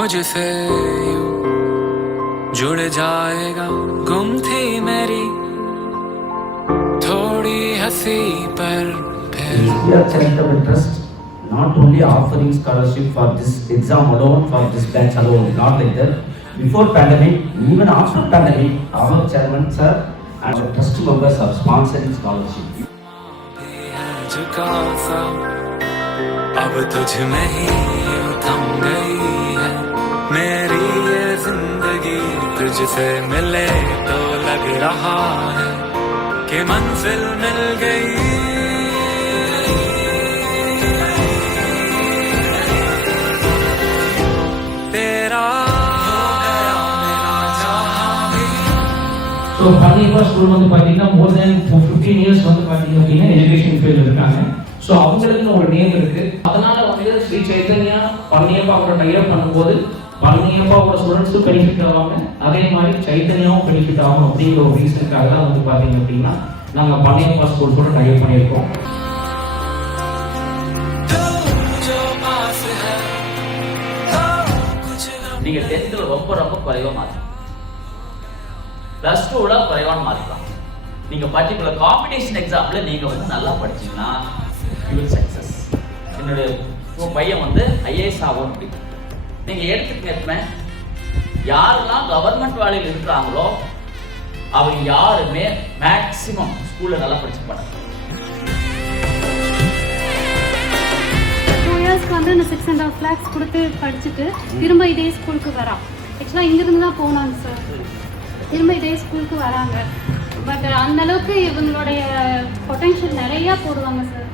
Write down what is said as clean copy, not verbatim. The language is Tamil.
मुझसे यूं जुड़ जाएगा। गुम थी मेरी थोड़ी हंसी पर फिर SBR Charitable Trust not only offering scholarship for this exam alone, for this batch alone, not like that. Before pandemic, even after pandemic, our chairman sir and our trust members are sponsoring scholarship. झुका सा अब तुझ में ही थम गई है मेरी ये जिंदगी। तुझसे मिले तो लग रहा है कि मंजिल मिल गई। तेरा ஸோ பார்த்தீங்கன்னா ஸ்கூல் வந்து பார்த்தீங்கன்னா மோர் தென் 15 இயர்ஸ் வந்து பார்த்தீங்க அப்படின்னா எஜுகேஷன் ஃபீல்டில் இருக்காங்க. ஸோ அவங்களுக்குன்னு ஒரு நேம் இருக்கு. அதனால வந்து ஸ்ரீ சைத்தன்யா பழனியப்பாவோட டைப் பண்ணும்போது பழனியப்பாவோட ஸ்டூடெண்ட்ஸும் பெனிஃபிட் ஆவாங்க, அதே மாதிரி சைத்தன்யாவும் பெனிஃபிட் ஆகும் அப்படிங்கிற ஒரு ரீசனுக்காக தான் வந்து பார்த்தீங்க அப்படின்னா நாங்கள் பழனியப்பா ஸ்கூல்ஸோட டைப் பண்ணியிருக்கோம். நீங்கள் 10th ரொம்ப ரொம்ப குறைவாக மாற்றலாம், +2ல குறைவான மார்க்கலாம். நீங்கள் பர்டிகுலர் காம்படிஷன் எக்ஸாமில் நீங்கள் வந்து நல்லா படிச்சீங்கன்னா யூ வில் சக்ஸஸ். என்னுடைய பையன் வந்து ஐஏஎஸ் ஆகும் அப்படி நீங்கள் எடுத்துக்கங்க. யாரெல்லாம் கவர்மெண்ட் வேலையில் இருக்கிறாங்களோ அவங்க யாருமே மேக்சிமம் ஸ்கூலில் நல்லா படிச்சுப்பாங்க. 2 இயர்ஸ்க்கு வந்து நான் 6.5 lakhs கொடுத்து படிச்சுட்டு திரும்ப இதே ஸ்கூலுக்கு வரான். ஆக்சுவலாக இங்கிருந்து தான் போனாங்க சார், திரும்ப இதே ஸ்கூலுக்கு வராங்க. பட் அந்தளவுக்கு இவங்களுடைய பொட்டென்ஷியல் நிறையா போடுவாங்க சார்.